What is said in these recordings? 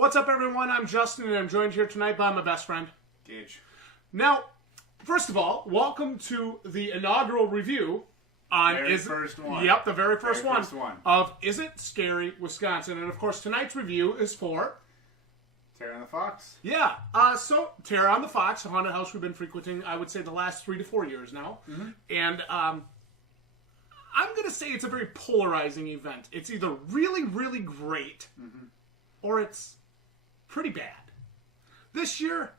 What's up, everyone? I'm Justin, and I'm joined here tonight by my best friend, Gage. Now, first of all, welcome to the inaugural review on first one. Yep, the very first one of Is It Scary, Wisconsin? And of course, tonight's review is for Tara and the Fox. Yeah. So Tara on the Fox, a haunted house we've been frequenting, I would say, the last 3 to 4 years now. Mm-hmm. And I'm going to say it's a very polarizing event. It's either really, really great, or it's pretty bad. This year,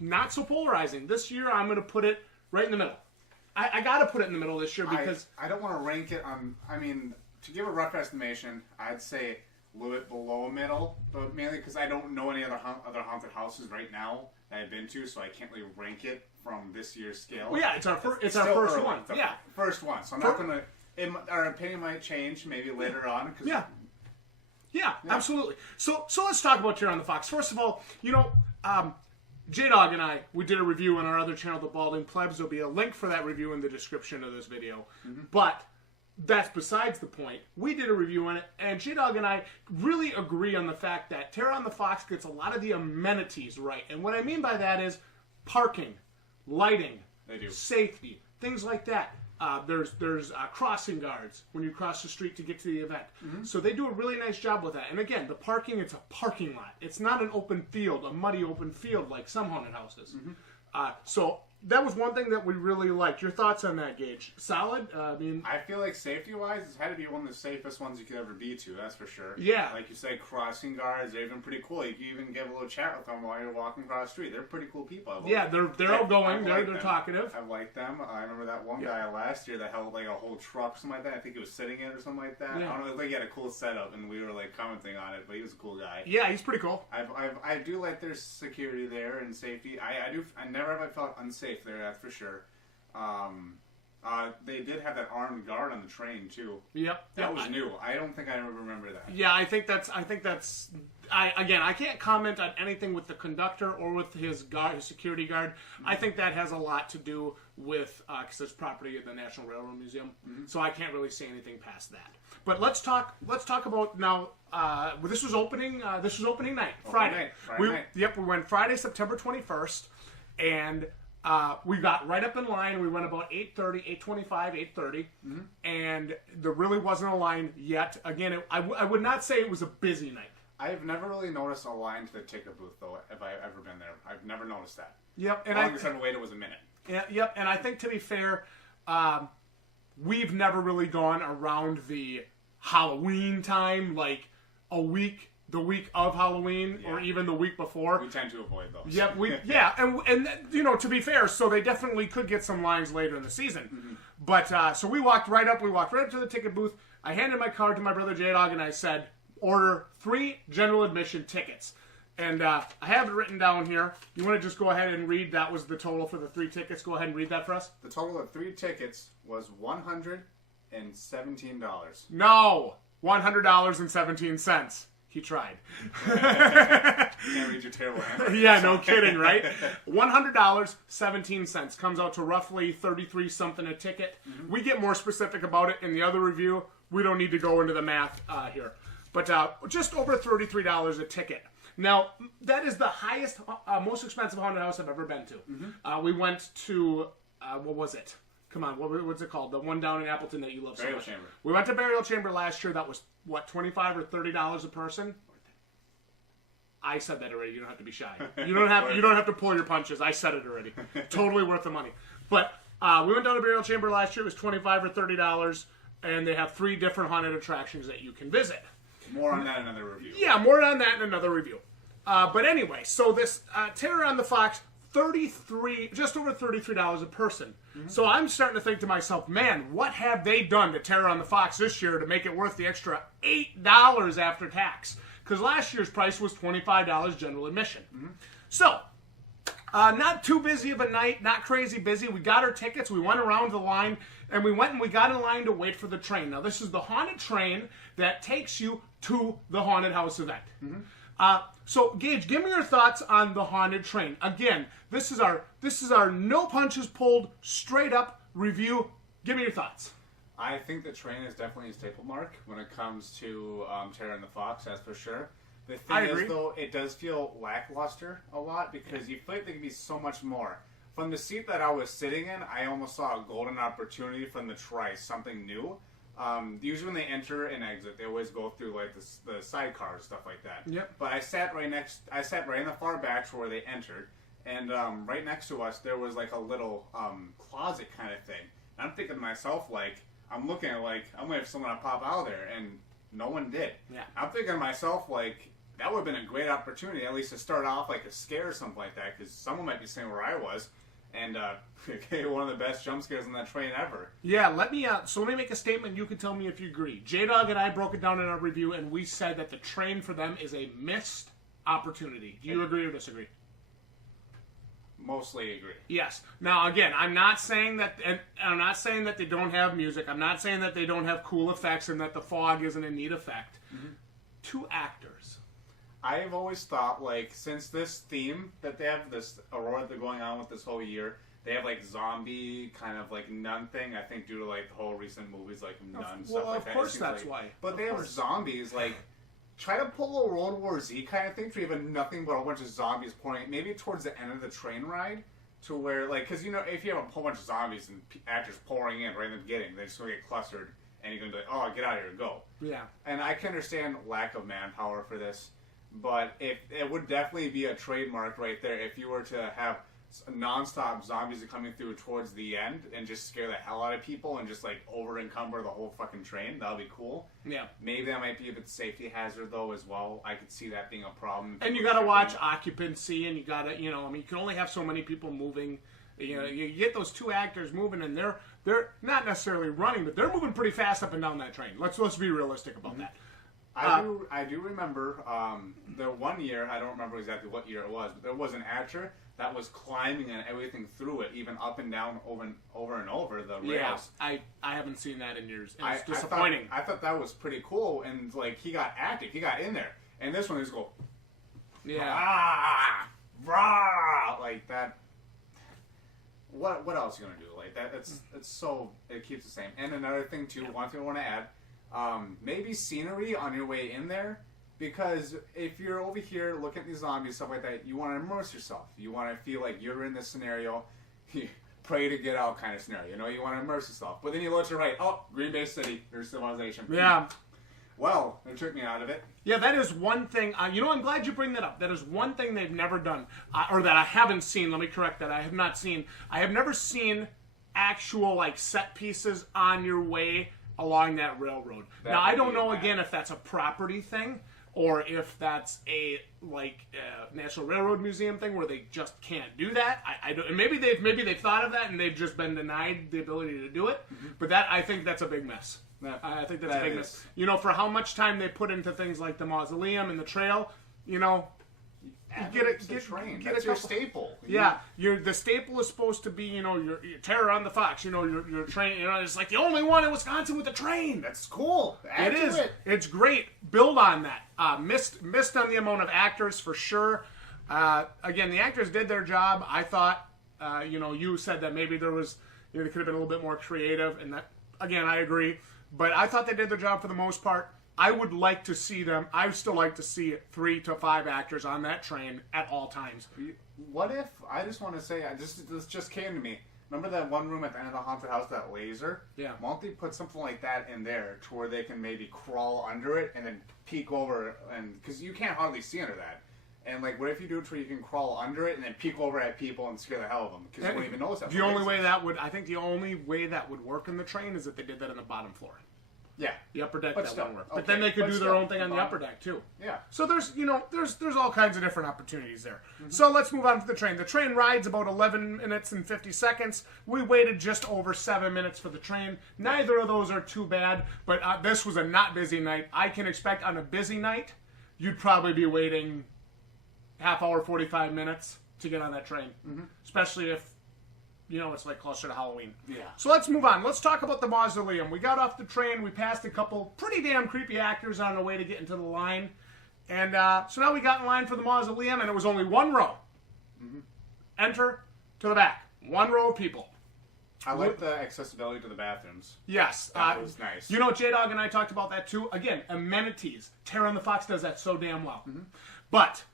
not so polarizing. This year, I'm going to put it right in the middle. I got to put it in the middle this year because I don't want to rank it on. I mean, to give a rough estimation, I'd say a little bit below middle, but mainly because I don't know any other haunted houses right now that I've been to, so I can't really rank it from this year's scale. Well, yeah, it's our first one. Yeah, first one. So I'm not going to. Our opinion might change maybe later on. Yeah, absolutely. So let's talk about Tara on the Fox. First of all, J-Dog and I, we did a review on our other channel, The Balding Plebs. There'll be a link for that review in the description of this video. Mm-hmm. But that's besides the point. We did a review on it, and J-Dog and I really agree on the fact that Tara on the Fox gets a lot of the amenities right. And what I mean by that is parking, lighting, safety, things like that. There's crossing guards when you cross the street to get to the event. Mm-hmm. So they do a really nice job with that. And again, the parking, it's a parking lot. It's not an open field, a muddy open field like some haunted houses. Mm-hmm. So that was one thing that we really liked. Your thoughts on that, Gage? Solid? I feel like safety-wise, it's had to be one of the safest ones you could ever be to, that's for sure. Yeah. Like you said, crossing guards, they're even pretty cool. You can even get a little chat with them while you're walking across the street. They're pretty cool people. Yeah, they're outgoing. They're talkative. I like them. I remember that one guy last year that held like a whole truck or something like that. I think he was sitting in it or something like that. Yeah. I don't know, like he had a cool setup, and we were like commenting on it, but he was a cool guy. Yeah, he's pretty cool. I do like their security there and safety. I never have I felt unsafe there, that's for sure. They did have that armed guard on the train too. Yep. That was new. I don't think I ever remember that. Yeah, I think that's. I can't comment on anything with the conductor or with his security guard. Mm-hmm. I think that has a lot to do with because it's property of the National Railroad Museum. Mm-hmm. So I can't really say anything past that. But let's talk about now. This was opening night, Friday. Friday night. Yep, we went Friday, September 21st, and. We got right up in line. We went about 8:30, 8:25, 8:30, and there really wasn't a line yet. Again, I would not say it was a busy night. I've never really noticed a line to the ticket booth, though, if I've ever been there. I've never noticed that. Yep. And the longest I've waited was a minute. Yeah, yep, and I think, to be fair, we've never really gone around the Halloween time, like the week of Halloween, or even the week before. We tend to avoid those. Yep, and to be fair, so they definitely could get some lines later in the season. Mm-hmm. But so we walked right up to the ticket booth. I handed my card to my brother J-Dog, and I said, order 3 general admission tickets. And I have it written down here. You want to just go ahead and read? That was the total for the 3 tickets. Go ahead and read that for us. The total of 3 tickets was $117. No, $100.17. He tried. Can't read your terrible handwriting. Yeah, no kidding, right? $100.17 comes out to roughly 33 something a ticket. Mm-hmm. We get more specific about it in the other review. We don't need to go into the math here, but just over $33 a ticket. Now that is the highest, most expensive haunted house I've ever been to. Mm-hmm. We went to what was it? Come on, what's it called? The one down in Appleton that you love so much. Chamber. We went to Burial Chamber last year. That was, what, $25 or $30 a person? I said that already. You don't have to be shy. You don't have to pull your punches. I said it already. Totally worth the money. But we went down to Burial Chamber last year. It was $25 or $30, and they have 3 different haunted attractions that you can visit. More on that in another review. Yeah, more on that in another review. But anyway, so this Terror on the Fox, just over $33 a person. Mm-hmm. So I'm starting to think to myself, man, what have they done to Terror on the Fox this year to make it worth the extra $8 after tax? Because last year's price was $25 general admission. Mm-hmm. So, not too busy of a night, not crazy busy. We got our tickets, we went around the line, and we got in line to wait for the train. Now, this is the haunted train that takes you to the haunted house event. Mm-hmm. So, Gage, give me your thoughts on the haunted train. Again, this is our no punches pulled, straight up review. Give me your thoughts. I think the train is definitely a staple mark when it comes to Tara and the Fox, that's for sure. The I thing agree. is, though, it does feel lackluster a lot because you feel like there could be so much more. From the seat that I was sitting in, I almost saw a golden opportunity for them to try something new. Usually when they enter and exit, they always go through like the sidecars, stuff like that. Yep. But I sat right in the far back to where they entered, and right next to us there was like a little closet kind of thing. And I'm thinking to myself, like, I'm looking at like I'm waiting for someone to pop out of there, and no one did. Yeah. I'm thinking to myself, like, that would have been a great opportunity, at least to start off like a scare or something like that, because someone might be saying where I was, and one of the best jump scares on that train ever. Yeah, let me make a statement. You can tell me if you agree. J-Dog and I broke it down in our review, and we said that the train for them is a missed opportunity. Do you agree or disagree? Mostly agree. Yes. Now, again, I'm not saying that they don't have music. I'm not saying that they don't have cool effects and that the fog isn't a neat effect. Mm-hmm. 2 actors. I've always thought, like, since this theme that they have, this aurora that they're going on with this whole year, they have, like, zombie kind of, like, nun thing, I think due to, like, the whole recent movies, like, Nun, stuff like that. Well, of course that's why. But they have zombies, like, try to pull a World War Z kind of thing to even nothing but a bunch of zombies pouring, maybe towards the end of the train ride, to where, like, because, you know, if you have a whole bunch of zombies and actors pouring in right in the beginning, they're just going to get clustered, and you're going to be like, oh, get out of here, go. Yeah. And I can understand lack of manpower for this, but if it would definitely be a trademark right there if you were to have non-stop zombies coming through towards the end and just scare the hell out of people and just like over encumber the whole fucking train. That would be cool. Yeah. Maybe that might be a bit safety hazard though as well. I could see that being a problem. And you got to watch occupancy, and you got to, you know, I mean, you can only have so many people moving. You know, you get those 2 actors moving, and they're not necessarily running, but they're moving pretty fast up and down that train. Let's be realistic about that. I do remember the one year, I don't remember exactly what year it was, but there was an actor that was climbing and everything through it, even up and down, over and over the rails. Yeah, I haven't seen that in years. And it's disappointing. I thought that was pretty cool, and like he got active, he got in there, and this one he's go, rah, like that. What else are you gonna do? Like that? It's so it keeps the same. And another thing too, one thing I want to add. Maybe scenery on your way in there, because if you're over here looking at these zombies, stuff like that, you want to immerse yourself. You want to feel like you're in this scenario, pray to get out kind of scenario. You know, you want to immerse yourself. But then you look to the right, oh, Green Bay City, there's civilization. Yeah. Well, it took me out of it. Yeah, that is one thing. You know, I'm glad you bring that up. That is one thing they've never done, or that I haven't seen. Let me correct that. I have not seen. I have never seen actual like set pieces on your way along that railroad. Now, I don't know, again, if that's a property thing or if that's a, like, National Railroad Museum thing where they just can't do that. I don't, and maybe they've thought of that and they've just been denied the ability to do it. Mm-hmm. But I think that's a big mess. I think that's a big mess. You know, for how much time they put into things like the Mausoleum and the trail, you know, get a train. That's your staple. Yeah, the staple is supposed to be, you know, your Terror on the Fox. You know, your train. You know, it's like the only one in Wisconsin with a train. That's cool. It is. It's great. Build on that. Missed on the amount of actors for sure. Again, the actors did their job. I thought. You know, you said that maybe there was, you know, they could have been a little bit more creative, and that, again, I agree. But I thought they did their job for the most part. I would like to see them. I would still like to see 3 to 5 actors on that train at all times. What if, I just want to say, this just came to me. Remember that one room at the end of the haunted house, that laser? Yeah. Why don't they put something like that in there to where they can maybe crawl under it and then peek over, and because you can't hardly see under that. And like, what if you do it where you can crawl under it and then peek over at people and scare the hell of them because you won't even notice that. The only way that would work in the train is if they did that on the bottom floor. Yeah, the upper deck but that still, wouldn't work. okay. But then they could do their own thing on the upper deck too. Yeah. So there's all kinds of different opportunities there. Mm-hmm. So let's move on to the train. The train rides about 11 minutes and 50 seconds. We waited just over 7 minutes for the train. Neither of those are too bad. But this was a not busy night. I can expect on a busy night, you'd probably be waiting half hour, 45 minutes to get on that train, especially if. You know, it's like closer to Halloween. Yeah. So let's move on. Let's talk about the Mausoleum. We got off the train. We passed a couple pretty damn creepy actors on the way to get into the line. And so now we got in line for the Mausoleum, and it was only one row. Mm-hmm. Enter to the back. One row of people. I like the accessibility to the bathrooms. Yes. That was nice. You know, J-Dog and I talked about that too. Again, amenities. Terror on the Fox does that so damn well. Mm-hmm. But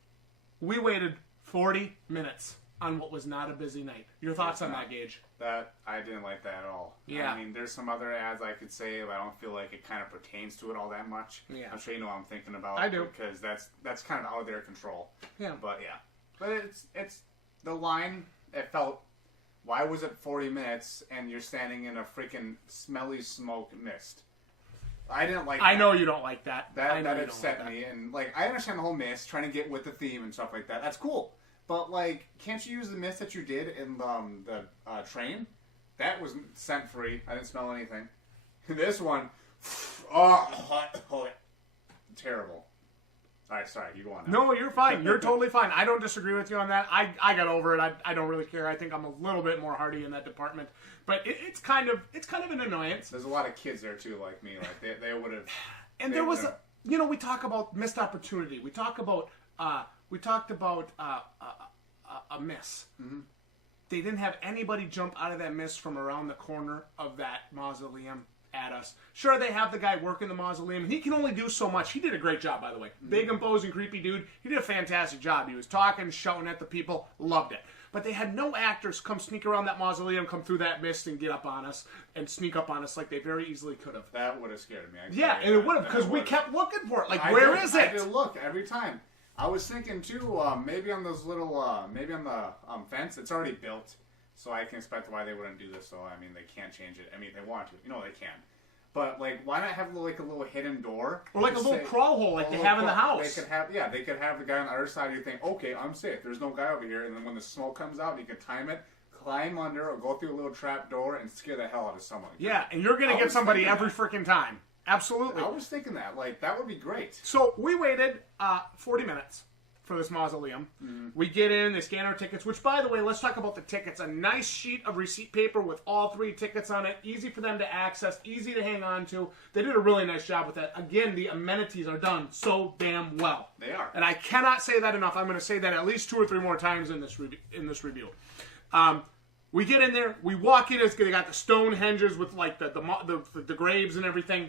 we waited 40 minutes on what was not a busy night. Your thoughts on that, Gage? That I didn't like that at all. Yeah. I mean, there's some other ads I could say, but I don't feel like it kind of pertains to it all that much. Yeah. I'm sure you know what I'm thinking about. I do. Because that's kind of out of their control. Yeah. But yeah. But it's the line, it felt, why was it 40 minutes and you're standing in a freaking smelly smoke mist? I didn't like that. I know you don't like that. That upset me. And, like, I understand the whole mist, trying to get with the theme and stuff like that. That's cool. But, like, can't you use the mist that you did in the train? That was scent-free. I didn't smell anything. This one, terrible. All right, sorry, you go on now. No, you're fine. You're totally fine. I don't disagree with you on that. I got over it. I don't really care. I think I'm a little bit more hardy in that department. But it's kind of an annoyance. There's a lot of kids there too, like me. Like they would have. And there was, we talk about missed opportunity. We talked about a miss. Mm-hmm. They didn't have anybody jump out of that miss from around the corner of that mausoleum at us. Sure, they have the guy working the mausoleum, and he can only do so much. He did a great job, by the way. Mm-hmm. Big, imposing, creepy dude. He did a fantastic job. He was talking, shouting at the people. Loved it. But they had no actors come sneak around that mausoleum, come through that mist, and get up on us, and sneak up on us like they very easily could have. That would have scared me. Yeah, and it would have, because we kept looking for it. Like, where is I it? did look every time. I was thinking, too, maybe on those little, maybe on the fence, it's already built, so I can expect why they wouldn't do this, so, I mean, they can't change it. I mean, they want to. You know they can. But, like, why not have, like, a little hidden door? Or like a little crawl hole like they have in the house. They could have the guy on the other side. You think, okay, I'm safe. There's no guy over here. And then when the smoke comes out, you can time it, climb under, or go through a little trap door and scare the hell out of someone. Yeah, and you're going to get somebody every freaking time. Absolutely. I was thinking that. Like, that would be great. So we waited 40 minutes for this mausoleum. Mm-hmm. We get in, they scan our tickets, which, by the way, let's talk about the tickets. A nice sheet of receipt paper with all 3 tickets on it. Easy for them to access, easy to hang on to. They did a really nice job with that. Again, the amenities are done so damn well. They are. And I cannot say that enough. I'm going to say that at least 2 or 3 more times in this review. We get in there, we walk in, they got the stone hinges with like the graves and everything.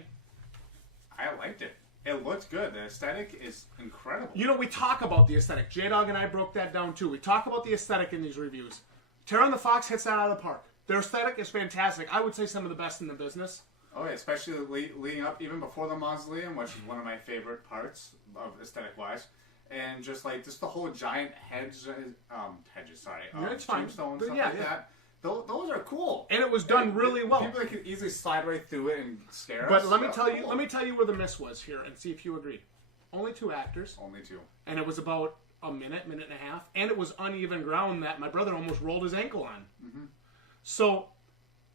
I liked it. It looks good. The aesthetic is incredible. You know, we talk about the aesthetic. J-Dog and I broke that down too. We talk about the aesthetic in these reviews. Terror on the Fox hits that out of the park. Their aesthetic is fantastic. I would say some of the best in the business. Oh, yeah, especially leading up, even before the mausoleum, which is one of my favorite parts of aesthetic-wise. And just the whole giant hedges, tombstones, stuff like that. Those are cool, and it was done really well. People that could easily slide right through it and scare us. But let me tell you where the miss was here, and see if you agree. Only 2 actors. Only 2. And it was about a minute and a half, and it was uneven ground that my brother almost rolled his ankle on. Mm-hmm. So,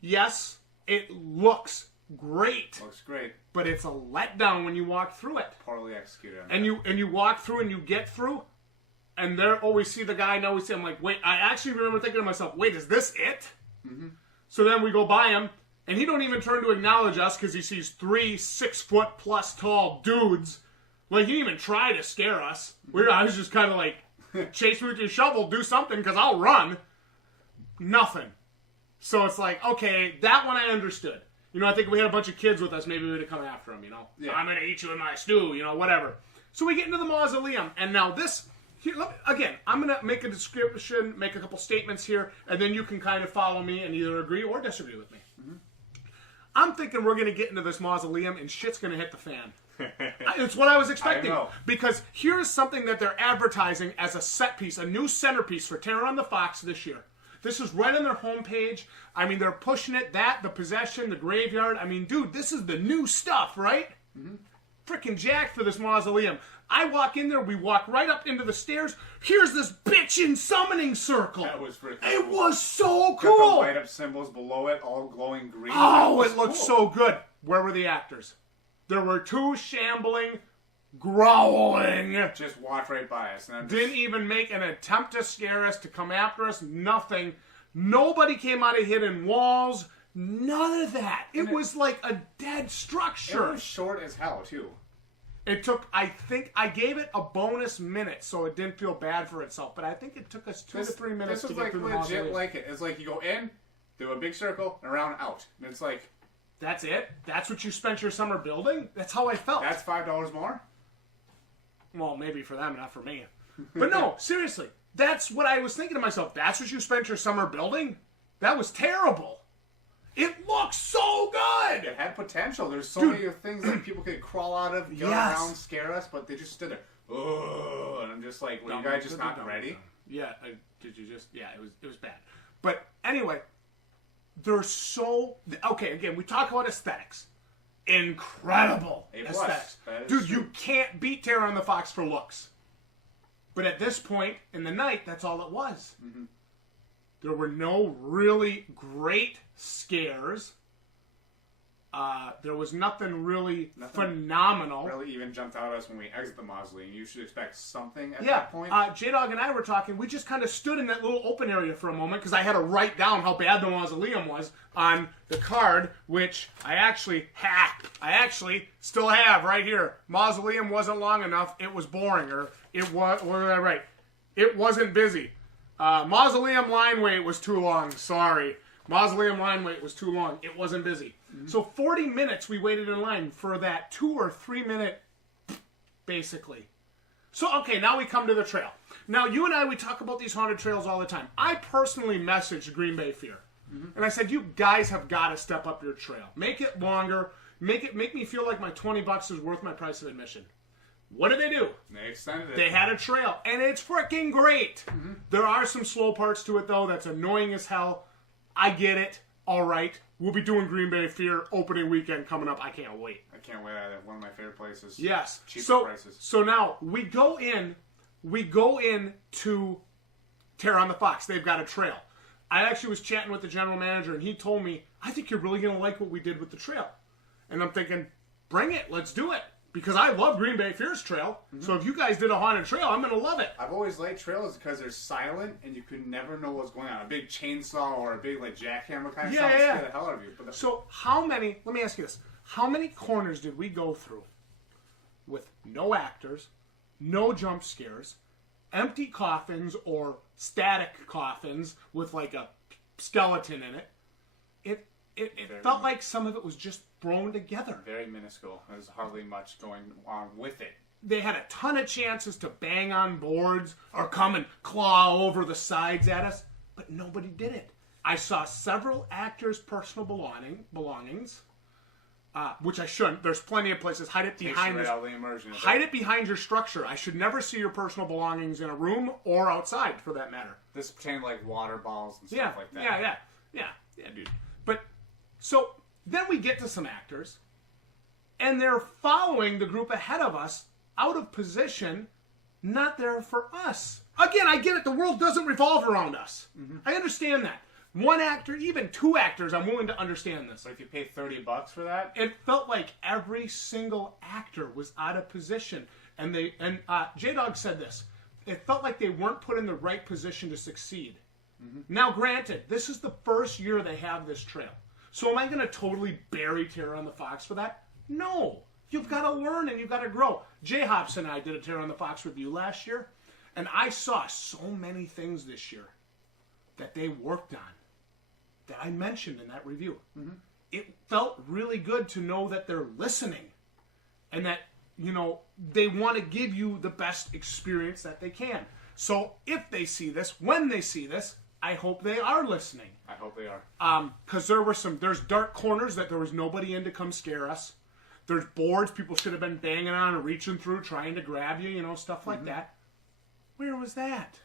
yes, it looks great. Looks great, but it's a letdown when you walk through it. Poorly executed. And you walk through and you get through. And there, we see the guy, now we see him, like, wait, I actually remember thinking to myself, wait, is this it? Mm-hmm. So then we go by him, and he don't even turn to acknowledge us because he sees 3 6-foot-plus tall dudes. Like, he didn't even try to scare us. I was just kind of like, chase me with your shovel, do something, because I'll run. Nothing. So it's like, okay, that one I understood. You know, I think if we had a bunch of kids with us, maybe we would have come after him, you know. Yeah. I'm going to eat you in my stew, you know, whatever. So we get into the mausoleum, and now this... Again, I'm going to make a description, make a couple statements here, and then you can kind of follow me and either agree or disagree with me. Mm-hmm. I'm thinking we're going to get into this mausoleum and shit's going to hit the fan. It's what I was expecting. Because here's something that they're advertising as a set piece, a new centerpiece for Terror on the Fox this year. This is right on their homepage. I mean, they're pushing it, the possession, the graveyard. I mean, dude, this is the new stuff, right? Mm-hmm. Freaking jacked for this mausoleum. I walk in there, we walk right up into the stairs. Here's this bitchin' summoning circle. That was pretty cool. It was so cool. Got the light up symbols below it, all glowing green. Oh, it looked so good. Where were the actors? There were 2 shambling, growling. Just walked right by us. And didn't even make an attempt to scare us, to come after us, nothing. Nobody came out of hidden walls. None of that. It was like a dead structure. It was short as hell, too. It took, I think, I gave it a bonus minute, so it didn't feel bad for itself. But I think it took us 2 to 3 minutes to get through the mausoleum. This was like legit like it. It's like you go in, do a big circle, and around, out. And it's like... That's it? That's what you spent your summer building? That's how I felt. That's $5 more? Well, maybe for them, not for me. But no, seriously. That's what I was thinking to myself. That's what you spent your summer building? That was terrible. It looks so good! It had potential. There's so many things that people could crawl out of, go around, scare us, but they just stood there. Oh, and I'm just like, well, you guys just not ready? Yeah, did you just... Yeah, it was bad. But anyway, they're so... Okay, again, we talk about aesthetics. Incredible aesthetics. Dude, you can't beat Terror on the Fox for looks. But at this point in the night, that's all it was. Mm-hmm. There were no really great scares. There was nothing really phenomenal. Really even jumped out at us when we exit the mausoleum. You should expect something at that point. J-Dog and I were talking. We just kind of stood in that little open area for a moment because I had to write down how bad the mausoleum was on the card, which I actually still have right here. Mausoleum wasn't long enough. It was boring, or it was. What did I write? It wasn't busy. Mausoleum line wait was too long. Sorry. Mausoleum line wait was too long. It wasn't busy. Mm-hmm. So 40 minutes we waited in line for that 2 or 3 minute, basically. So, okay, now we come to the trail. Now, you and I, we talk about these haunted trails all the time. I personally messaged Green Bay Fear. Mm-hmm. And I said, you guys have got to step up your trail. Make it longer. Make me feel like my $20 is worth my price of admission. What did they do? They extended it. They had a trail, and it's freaking great. Mm-hmm. There are some slow parts to it, though. That's annoying as hell. I get it. All right. We'll be doing Green Bay Fear opening weekend coming up. I can't wait. I can't wait either. One of my favorite places. Yes. Cheaper prices. So now we go in to Terror on the Fox. They've got a trail. I actually was chatting with the general manager, and he told me, I think you're really going to like what we did with the trail. And I'm thinking, bring it. Let's do it. Because I love Green Bay Fear's trail. Mm-hmm. So if you guys did a haunted trail, I'm going to love it. I've always liked trails because they're silent and you could never know what's going on. A big chainsaw or a big jackhammer kind of stuff will scare the hell out of you. So how many, let me ask you this. How many corners did we go through with no actors, no jump scares, empty coffins or static coffins with like a skeleton in it? It felt like some of it was just thrown together. Very minuscule. There's hardly much going on with it. They had a ton of chances to bang on boards or come and claw over the sides at us, but nobody did it. I saw several actors' personal belongings, which I shouldn't. There's plenty of places. Hide it behind hide it behind your structure. I should never see your personal belongings in a room or outside, for that matter. This pertained like water balls and stuff like that. Yeah, dude. But so then we get to some actors, and they're following the group ahead of us out of position, not there for us. Again, I get it. The world doesn't revolve around us. Mm-hmm. I understand that. One actor, even 2 actors, I'm willing to understand this. But if you pay $30 for that? It felt like every single actor was out of position. And J-Dog said this. It felt like they weren't put in the right position to succeed. Mm-hmm. Now, granted, this is the first year they have this trail. So am I going to totally bury Terror on the Fox for that? No. You've got to learn and you've got to grow. J-Hops and I did a Terror on the Fox review last year, and I saw so many things this year that they worked on that I mentioned in that review. Mm-hmm. It felt really good to know that they're listening and that, they want to give you the best experience that they can. So if they see this, when they see this, I hope they are listening. I hope they are. Because there's dark corners that there was nobody in to come scare us. There's boards people should have been banging on or reaching through, trying to grab you, stuff like that. Where was that?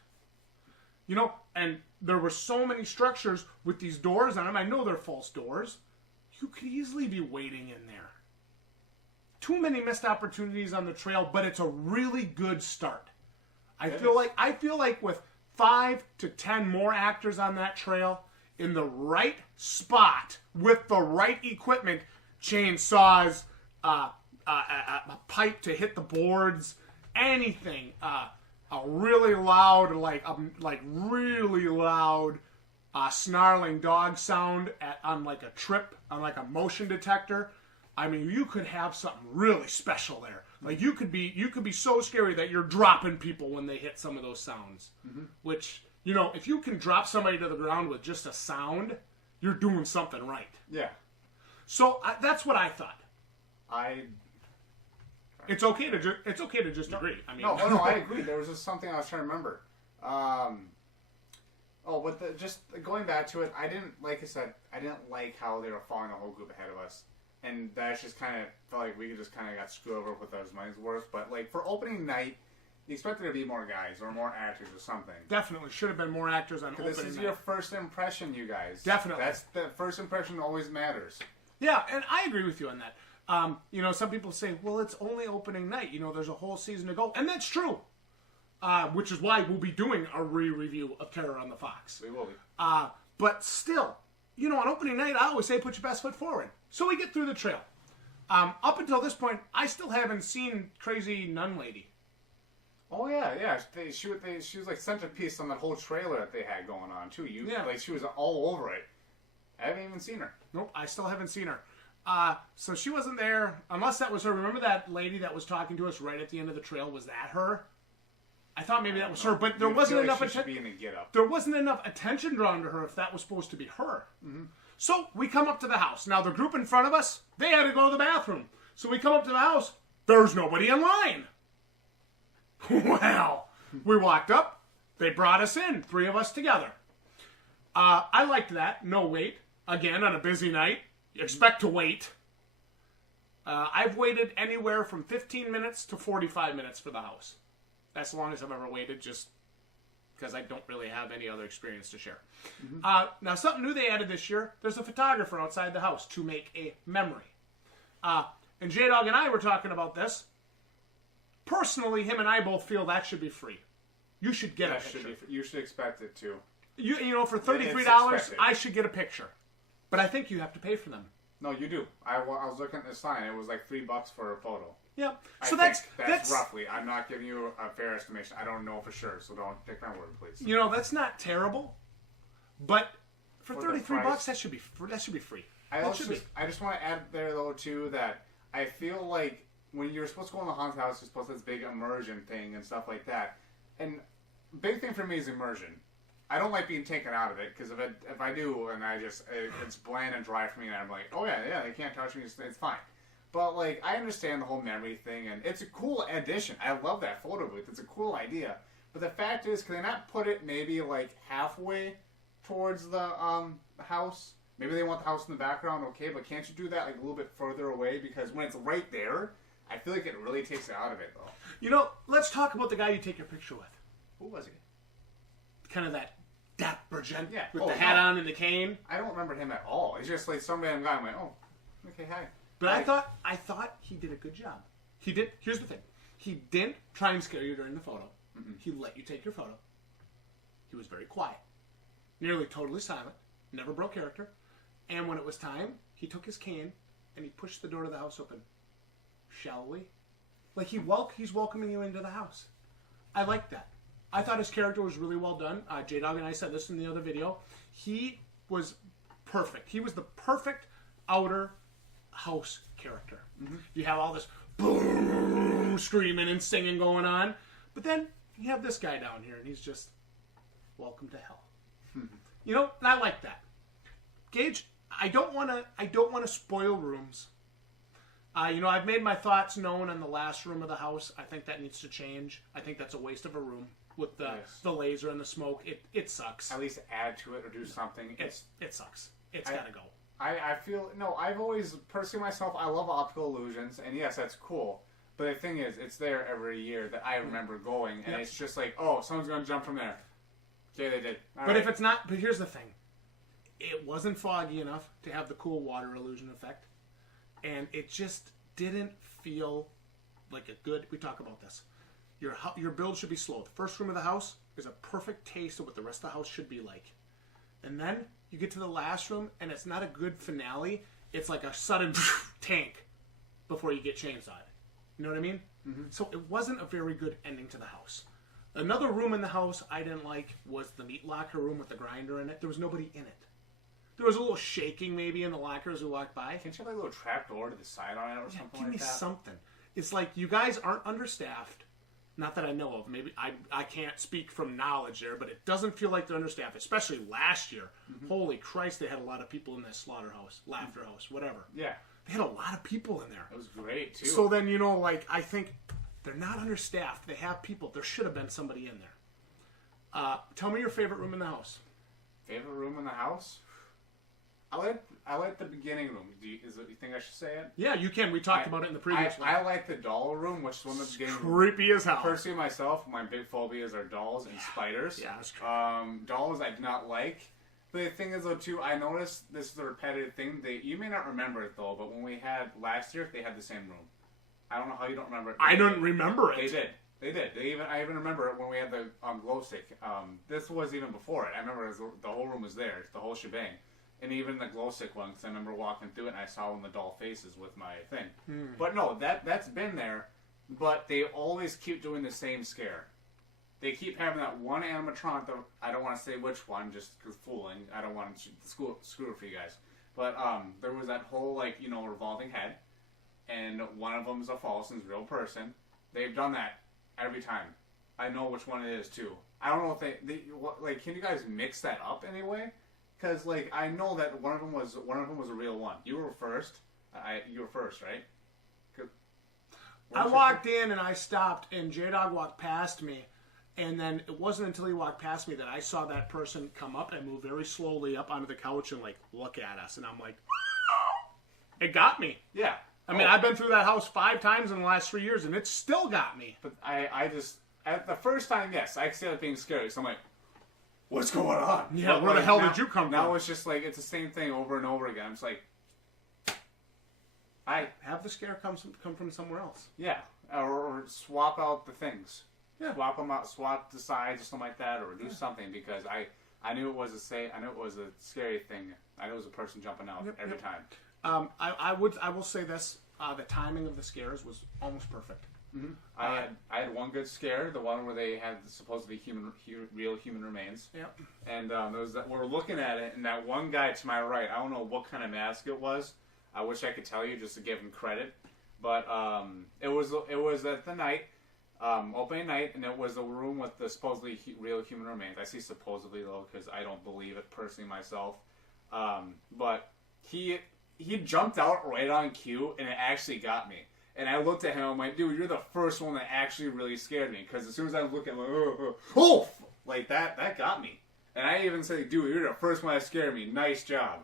And there were so many structures with these doors on them. I know they're false doors. You could easily be waiting in there. Too many missed opportunities on the trail, but it's a really good start. I feel like with 5 to 10 more actors on that trail in the right spot with the right equipment, chainsaws, a pipe to hit the boards, anything, a really loud, really loud snarling dog sound on like a trip, on like a motion detector. I mean, you could have something really special there. Like you could be so scary that you're dropping people when they hit some of those sounds. Mm-hmm. Which, if you can drop somebody to the ground with just a sound, you're doing something right. Yeah. So that's what I thought. I It's okay to just agree. I mean, no, I agree. There was just something I was trying to remember. Just going back to it, I didn't like how they were following the whole group ahead of us, and that just kind of felt like we could just kind of got screwed over with those money's worth. But like for opening night, you expected there to be more guys or more actors or something. Definitely should have been more actors on opening night. This is your first impression, you guys. Definitely, that's the first impression always matters. Yeah, and I agree with you on that. Some people say, well, it's only opening night. There's a whole season to go. And that's true. Which is why we'll be doing a re-review of Terror on the Fox. We will be. But still, on opening night, I always say put your best foot forward. So we get through the trail. Up until this point, I still haven't seen Crazy Nun Lady. Oh, yeah. She was like centerpiece on that whole trailer that they had going on, too. Like, she was all over it. I haven't even seen her. Nope, I still haven't seen her. So she wasn't there, unless that was her. Remember that lady that was talking to us right at the end of the trail? Was that her? I thought maybe that was her, but there wasn't enough attention. There wasn't enough attention drawn to her if that was supposed to be her. Mm-hmm. So we come up to the house. Now the group in front of us, they had to go to the bathroom. So we come up to the house. There's nobody in line. Well, we walked up. They brought us in, 3 of us together. I liked that. No wait. Again, on a busy night, you expect to wait. I've waited anywhere from 15 minutes to 45 minutes for the house. That's the longest I've ever waited, just because I don't really have any other experience to share. Mm-hmm. Now, something new they added this year, there's a photographer outside the house to make a memory. And J-Dog and I were talking about this. Personally, him and I both feel that should be free. You should get a picture. You should expect it to. For $33, I should get a picture. But I think you have to pay for them. No, you do. I was looking at the sign. It was like $3 for a photo. Yeah. So that's roughly. I'm not giving you a fair estimation. I don't know for sure, so don't take my word, please. That's not terrible. But for $33, that should be free. I just want to add there though too that I feel like when you're supposed to go in the haunted house, you're supposed to have this big immersion thing and stuff like that. And big thing for me is immersion. I don't like being taken out of it because if I do and it's bland and dry for me and I'm like, oh yeah, they can't touch me, it's fine. But like I understand the whole memory thing and it's a cool addition. I love that photo booth. It's a cool idea. But the fact is, can they not put it maybe like halfway towards the house? Maybe they want the house in the background, okay, but can't you do that like a little bit further away? Because when it's right there, I feel like it really takes it out of it though. Let's talk about the guy you take your picture with. Who was he? Kind of that dapper gent with the hat on and the cane. I don't remember him at all. He's just like some random guy. I'm like, oh, okay, hi. But I thought he did a good job. He did. Here's the thing. He didn't try and scare you during the photo. Mm-mm. He let you take your photo. He was very quiet. Nearly totally silent. Never broke character. And when it was time, he took his cane and he pushed the door to the house open. Shall we? Like he's welcoming you into the house. I like that. I thought his character was really well done. J-Dog and I said this in the other video. He was perfect. He was the perfect outer house character. Mm-hmm. You have all this boom screaming and singing going on, but then you have this guy down here and he's just welcome to hell. Mm-hmm. I like that. Gage, I don't want to spoil rooms. I've made my thoughts known on the last room of the house. I think that needs to change. I think that's a waste of a room with the laser and the smoke. It sucks. At least add to it or do something. It sucks. It's got to go. I feel, I've always, personally myself, I love optical illusions, and yes, that's cool. But the thing is, it's there every year that I remember going, and it's just like, oh, someone's going to jump from there. Okay, they did. But if it's not, but here's the thing. It wasn't foggy enough to have the cool water illusion effect. And it just didn't feel like a good, we talk about this. Your build should be slow. The first room of the house is a perfect taste of what the rest of the house should be like. And then you get to the last room, and it's not a good finale. It's like a sudden tank before you get chainsawed. You know what I mean? Mm-hmm. So it wasn't a very good ending to the house. Another room in the house I didn't like was the meat locker room with the grinder in it. There was nobody in it. There was a little shaking maybe in the lockers we walked by. Can't you have like a little trap door to the side on it or something like that? Give me something. It's like you guys aren't understaffed. Not that I know of. Maybe I can't speak from knowledge there, but it doesn't feel like they're understaffed, especially last year. Holy Christ, they had a lot of people in that slaughterhouse, laughter house, whatever. Yeah. They had a lot of people in there. It was great, too. So then, I think they're not understaffed. They have people. There should have been somebody in there. Tell me your favorite room in the house. Favorite room in the house? I like the beginning room. You think I should say it? Yeah, you can. We talked about it in the previous one. I like the doll room, which is one of the beginning creepy as hell. Personally, myself, my big phobias are dolls and spiders. Yeah, that's creepy. Dolls I do not like. The thing is, though, too, I noticed this is a repetitive thing. You may not remember it, though, but when we had last year, they had the same room. I don't know how you don't remember it. I don't remember it. They did. I even remember it when we had the glow stick. This was even before it. I remember the whole room was there, the whole shebang. And even the glow stick one, because I remember walking through it and I saw one of the doll faces with my thing. But no, that's been there, but they always keep doing the same scare. They keep having that one animatronic, that, I don't want to say which one, just because fooling. I don't want to screw it for you guys. But there was that whole, revolving head, and one of them is a Falson's real person. They've done that every time. I know which one it is, too. I don't know if can you guys mix that up anyway? Because, I know that one of them was a real one. You were first. You were first, right? I walked in and I stopped, and J-Dog walked past me, and then it wasn't until he walked past me that I saw that person come up and move very slowly up onto the couch and, look at us. And I'm like, it got me. Yeah. I mean, I've been through that house 5 times in the last 3 years, and it still got me. But I just, at the first time, yes, I see it being scary. So I'm like, what's going on? Yeah, where the hell did you come from? Now it's just it's the same thing over and over again. I'm just like, I have the scare come from somewhere else. Yeah, or swap out the things. Yeah, swap them out, swap the sides or something like that, or do something because I knew it was a scary thing. I knew it was a person jumping out every time. I will say this: the timing of the scares was almost perfect. Mm-hmm. I had one good scare, the one where they had supposedly real human remains. Yep. And there was that we're looking at it, and that one guy to my right, I don't know what kind of mask it was. I wish I could tell you just to give him credit, but it was at the night, opening night, and it was the room with the supposedly real human remains. I see supposedly though because I don't believe it personally myself, but he jumped out right on cue, and it actually got me. And I looked at him, I'm like, dude, you're the first one that actually really scared me. Because as soon as I look at him, that got me. And I even said, dude, you're the first one that scared me. Nice job.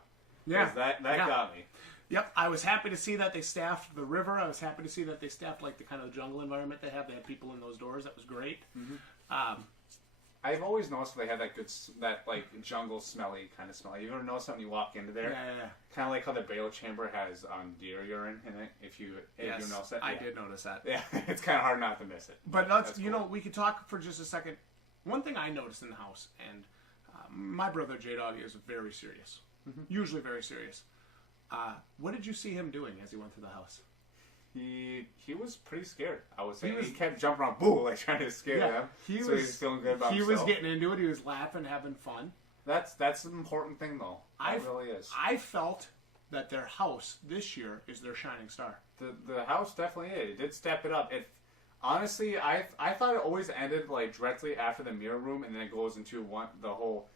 Yeah. That got me. Yep. I was happy to see that they staffed the river. I was happy to see that they staffed the kind of jungle environment they have. They had people in those doors. That was great. Mm-hmm. I've always noticed they have that jungle smelly kind of smell. You ever notice that when you walk into there? Yeah. Kind of like how the burial chamber has deer urine in it. If you notice that, I did notice that. Yeah, it's kind of hard not to miss it. But that's cool. We could talk for just a second. One thing I noticed in the house, and my brother J-Dog is very serious, usually very serious. What did you see him doing as he went through the house? He was pretty scared. I would say he kept jumping around, boo, trying to scare them. He was feeling good about himself. He was getting into it. He was laughing, having fun. That's an important thing, though. It really is. I felt that their house this year is their shining star. The house definitely is. It did step it up. Honestly, I thought it always ended directly after the mirror room, and then it goes into the whole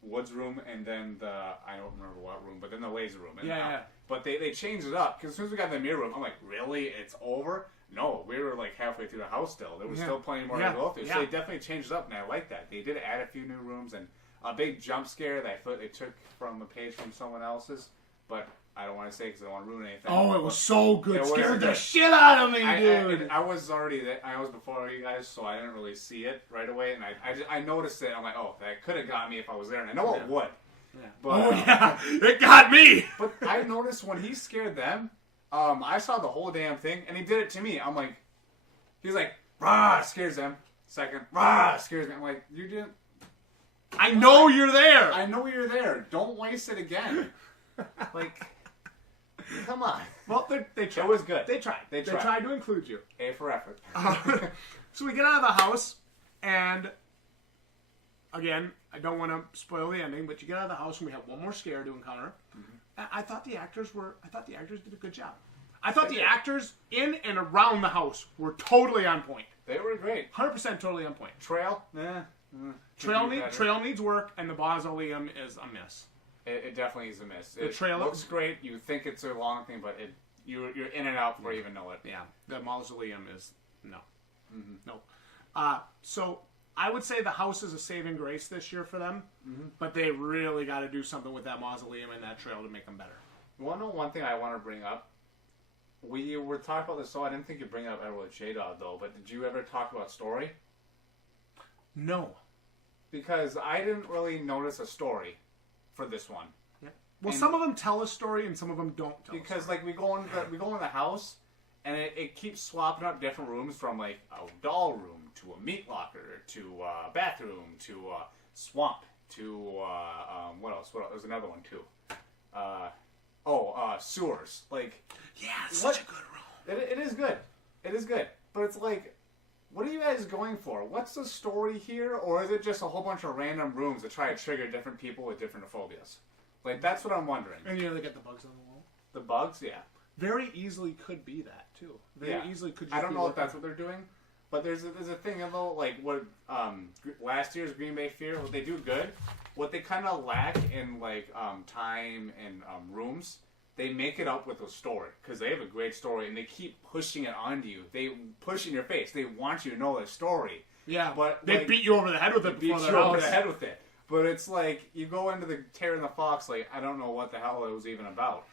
woods room, and then I don't remember what room, but then the laser room. Yeah. But they changed it up, because as soon as we got in the mirror room, I'm like, really? It's over? No, we were halfway through the house still. There was still plenty more to go through. So they definitely changed it up, and I like that. They did add a few new rooms, and a big jump scare that I thought they took from a page from someone else's, but I don't want to say because I don't want to ruin anything. Oh, it was so good. It scared the shit out of me, dude. I was already there. I was before you guys, so I didn't really see it right away, and I noticed it. I'm like, oh, that could have got me if I was there, and I know it would. Yeah. But, it got me. But I noticed when he scared them, I saw the whole damn thing, and he did it to me. I'm like, he was like, rah, scares them. Second, rah, scares me. I'm like, you didn't. I know you're there. I know you're there. Don't waste it again. Come on. Well, they tried. It was good. They tried. They tried to include you. A for effort. So we get out of the house, and again, I don't want to spoil the ending, but you get out of the house, and we have one more scare to encounter. Mm-hmm. I thought the actors did a good job. I thought the actors in and around the house were totally on point. They were great. 100% totally on point. Trail, Trail needs work, and the Mausoleum is a miss. It definitely is a miss. The it trail looks great. You think it's a long thing, but you're in and out before you even know it. Yeah, the Mausoleum is no. No. So I would say the house is a saving grace this year for them, but they really got to do something with that Mausoleum and that trail to make them better. You want to know one thing I want to bring up? We were talking about this, so I didn't think you'd bring it up ever with J-Dog, though, but did you ever talk about story? No. Because I didn't really notice a story for this one. Yeah. Well, And some of them tell a story and some of them don't tell because a story. like we go in the house and it keeps swapping up different rooms from like a doll room to a meat locker to a bathroom to a swamp to what else? There's another one too. Sewers. Like, Yeah, it's such a good room. it is good. It is good. But it's like, what are you guys going for? What's the story here? Or is it just a whole bunch of random rooms that try to trigger different people with different phobias? Like, that's what I'm wondering. And you know they get the bugs on the wall. The bugs, yeah. Very easily could be that too. Very easily could. Just I don't be know if looking- that's what they're doing, but there's a thing though, like what last year's Green Bay Fear, what they do good, what they kind of lack in like time and rooms, they make it up with a story because they have a great story and they keep pushing it onto you. They push it in your face. They want you to know the story. Yeah, but they like, beat you over the head with it. beat Before you over house. the head with it. But it's like you go into the Terror and the Fox, like I don't know what the hell it was even about.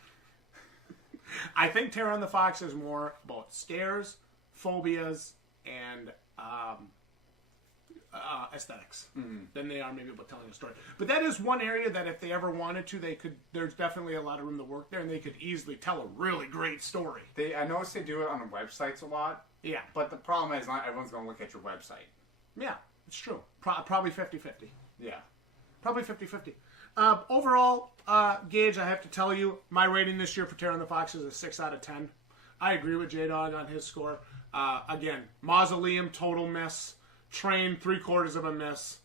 I think Terror on the Fox is more about scares, phobias, and aesthetics than they are maybe about telling a story. But that is one area that if they ever wanted to, they could. There's definitely a lot of room to work there, and they could easily tell a really great story. I noticed they do it on websites a lot. Yeah. But the problem is not everyone's going to look at your website. Yeah, it's true. Probably 50-50. Yeah. Probably 50-50. Overall, Gage, I have to tell you, my rating this year for Terror on the Fox is a 6 out of 10. I agree with J-Dog on his score. Again, Mausoleum, total miss. Train, 3/4 of a miss.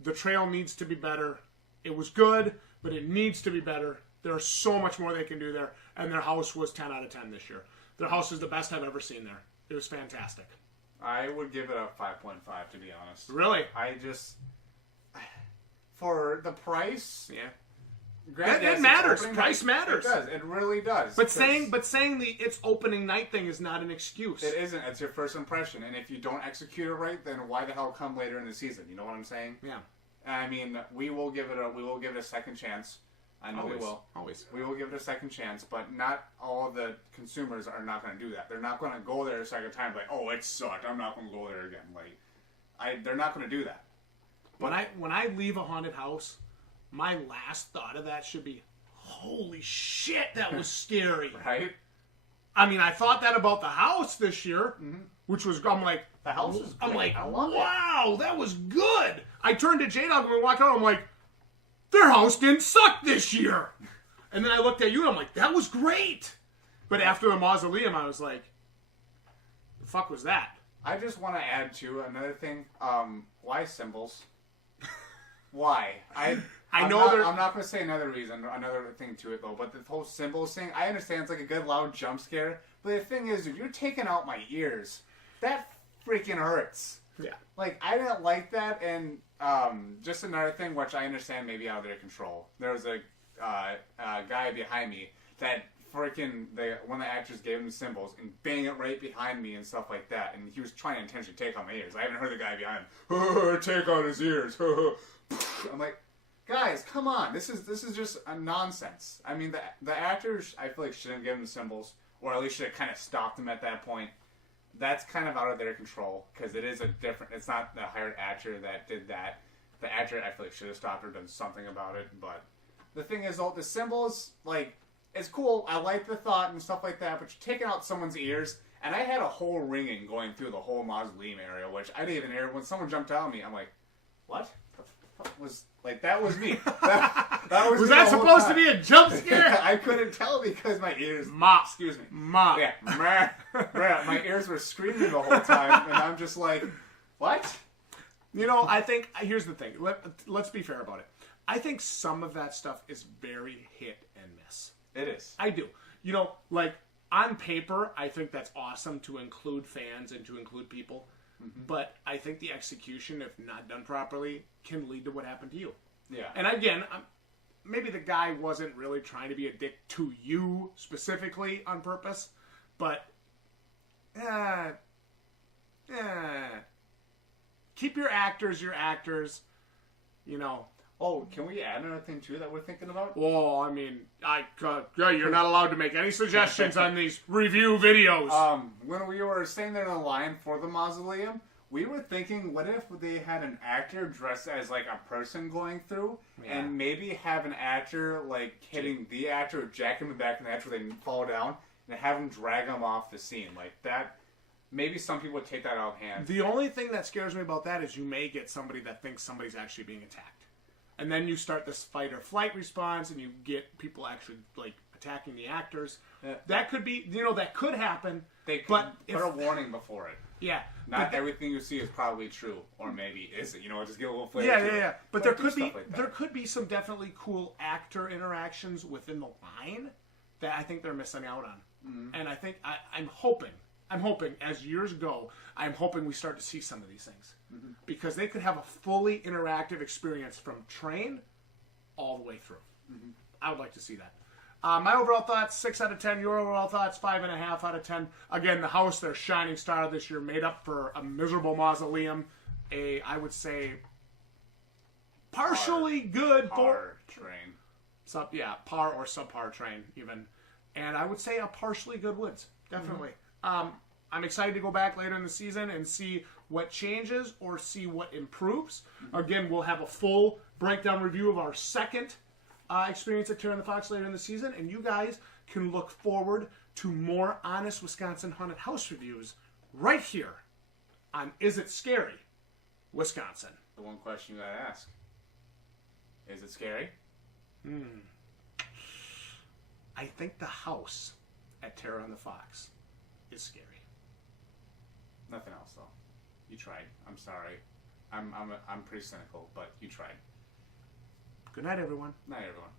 The trail needs to be better. It was good, but it needs to be better. There's so much more they can do there. And their house was 10 out of 10 this year. Their house is the best I've ever seen there. It was fantastic. I would give it a 5.5 to be honest. Really? I just for the price. Yeah. Granted, It yes, matters. it's Price opening night. matters. It does. It really does. But saying it's opening night thing is not an excuse. it isn't. It's your first impression, and if you don't execute it right, then why the hell come later in the season? You know what I'm saying? Yeah. I mean, we will give it a second chance. I know we will. Always. We will give it a second chance, but not all of the consumers are not going to do that. They're not going to go there a second time like, oh, it sucked. I'm not going to go there again. Like, they're not going to do that. When I leave a haunted house, my last thought of that should be, holy shit, that was scary. Right? I mean, I thought that about the house this year, which was, I'm like, The house is I'm great. like, I love it. wow, that was good. I turned to J-Dog when we walked out, I'm like, their house didn't suck this year. And then I looked at you and I'm like, that was great. But after the Mausoleum, I was like, the fuck was that? I just want to add to another thing. Why symbols? Why? I'm not going to say another reason, another thing to it though. But the whole symbols thing, I understand it's like a good loud jump scare. But the thing is, if you're taking out my ears, that freaking hurts. Yeah. Like, I didn't like that, and just another thing, which I understand maybe out of their control. There was a guy behind me that freaking, one of the actors gave him the symbols and bang it right behind me and stuff like that, and he was trying to intentionally take out my ears. I haven't heard the guy behind him, take out his ears. I'm like, guys, come on, this is just a nonsense. I mean, the actors, I feel like shouldn't give him the symbols, or at least should have kind of stopped them at that point. That's kind of out of their control, because it's not the hired actor that did that. The actor, I feel like, should have stopped or done something about it, but the thing is, though, the symbols, like, it's cool, I like the thought and stuff like that, but you're taking out someone's ears, and I had a whole ringing going through the whole Mausoleum area, which I didn't even hear. When someone jumped out at me, I'm like, what? The fuck was, like, that was me. That was Was me that the whole supposed time. to be a jump scare? I couldn't tell because my ears... Excuse me. Yeah. My ears were screaming the whole time, and I'm just like, what? You know, I think, here's the thing. Let's be fair about it. I think some of that stuff is very hit and miss. It is. I do. You know, like, on paper, I think that's awesome to include fans and to include people. but I think the execution, if not done properly, can lead to what happened to you. Yeah. And again, maybe the guy wasn't really trying to be a dick to you specifically on purpose, but keep your actors, you know. Oh, can we add another thing too that we're thinking about? Well, I mean, you're not allowed to make any suggestions on these review videos. When we were staying there in the line for the Mausoleum, we were thinking, what if they had an actor dressed as like a person going through, and maybe have an actor like hitting the actor or jacking him back in the actor, they fall down, and have him drag him off the scene like that. Maybe some people would take that out of hand. The only thing that scares me about that is you may get somebody that thinks somebody's actually being attacked. And then you start this fight or flight response, and you get people actually like attacking the actors. That could be, that could happen. They could put a warning before it. Yeah. Not everything you see is probably true, or maybe isn't. Just get a little flavor. Yeah. But there could be like there could be some definitely cool actor interactions within the line that I think they're missing out on. Mm-hmm. And I think I'm hoping as years go, I'm hoping we start to see some of these things. Mm-hmm. Because they could have a fully interactive experience from train all the way through. Mm-hmm. I would like to see that. My overall thoughts, 6 out of 10. Your overall thoughts, 5.5 out of 10. Again, the house, their shining star this year, made up for a miserable Mausoleum. I would say, partially good. Par train. Par or subpar train, even. And I would say a partially good Woods. Definitely. Mm-hmm. I'm excited to go back later in the season and see what changes or see what improves. Mm-hmm. Again, we'll have a full breakdown review of our second experience at Terror and the Fox later in the season, and you guys can look forward to more honest Wisconsin haunted house reviews right here on Is It Scary, Wisconsin. The one question you gotta ask: is it scary? I think the house at Terror and the Fox is scary. Nothing else though. You tried. I'm sorry. I'm pretty cynical, but you tried. Good night, everyone. Night, everyone.